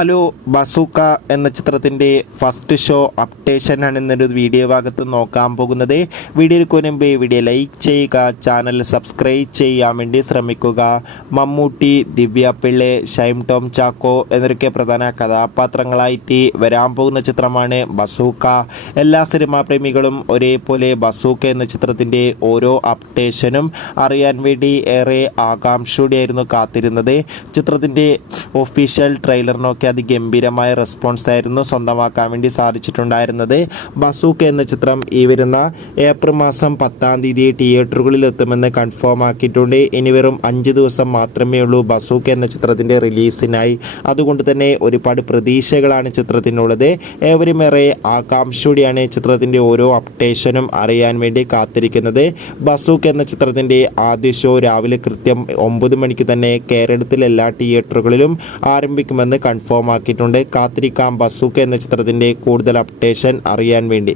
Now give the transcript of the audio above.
Hello, bazooka എന്ന ചിത്രത്തിൻ്റെ first show അപ്ഡേഷനാണ് ഇന്നൊരു വീഡിയോ ഭാഗത്ത് നോക്കാൻ പോകുന്നത്. വീഡിയോയ്ക്ക് മുൻപ് വീഡിയോ ലൈക്ക് ചെയ്യുക, ചാനൽ സബ്സ്ക്രൈബ് ചെയ്യാൻ വേണ്ടി ശ്രമിക്കുക. മമ്മൂട്ടി, ദിവ്യ പിള്ളെ, ഷൈം ടോം ചാക്കോ എന്നൊക്കെ പ്രധാന കഥാപാത്രങ്ങളായിട്ട് വരാൻ പോകുന്ന ചിത്രമാണ് ബസൂക്ക. എല്ലാ സിനിമാ പ്രേമികളും ഒരേപോലെ ബസൂക്ക എന്ന ചിത്രത്തിൻ്റെ ഓരോ അപ്ഡേഷനും അറിയാൻ വേണ്ടി ഏറെ ആകാംക്ഷയോടെയായിരുന്നു കാത്തിരുന്നത്. ചിത്രത്തിൻ്റെ ഒഫീഷ്യൽ ട്രെയിലറിനൊക്കെ അതിഗംഭീരമായ റെസ്പോൺസ് ആയിരുന്നു സ്വന്തമാക്കാൻ വേണ്ടി സാധിച്ചിട്ടുണ്ടായിരുന്നത്. ബസൂക്ക എന്ന ചിത്രം ഈ വരുന്ന ഏപ്രിൽ മാസം 10-ാം തീയതി തിയേറ്ററുകളിൽ എത്തുമെന്ന് കൺഫേം ആക്കിയിട്ടുണ്ട്. ഇനി വെറും 5 ദിവസം മാത്രമേ ഉള്ളൂ ബസൂക്ക എന്ന ചിത്രത്തിൻ്റെ റിലീസിനായി. അതുകൊണ്ട് തന്നെ ഒരുപാട് പ്രതീക്ഷകളാണ് ചിത്രത്തിനുള്ളത്. ഏവരും ഏറെ ആകാംക്ഷയോടെയാണ് ചിത്രത്തിൻ്റെ ഓരോ അപ്ഡേഷനും അറിയാൻ വേണ്ടി കാത്തിരിക്കുന്നത്. ബസൂക്ക എന്ന ചിത്രത്തിൻ്റെ ആദ്യ ഷോ രാവിലെ കൃത്യം 9 മണിക്ക് തന്നെ കേരളത്തിലെ എല്ലാ തിയേറ്ററുകളിലും ആരംഭിക്കുമെന്ന് കൺഫേം ആക്കിയിട്ടുണ്ട്. കാത്തിരിക്കാം ബസൂക്ക എന്ന ചിത്രത്തിൻ്റെ കൂടുതൽ അപ്ഡേഷൻ അറിയാൻ വേണ്ടി.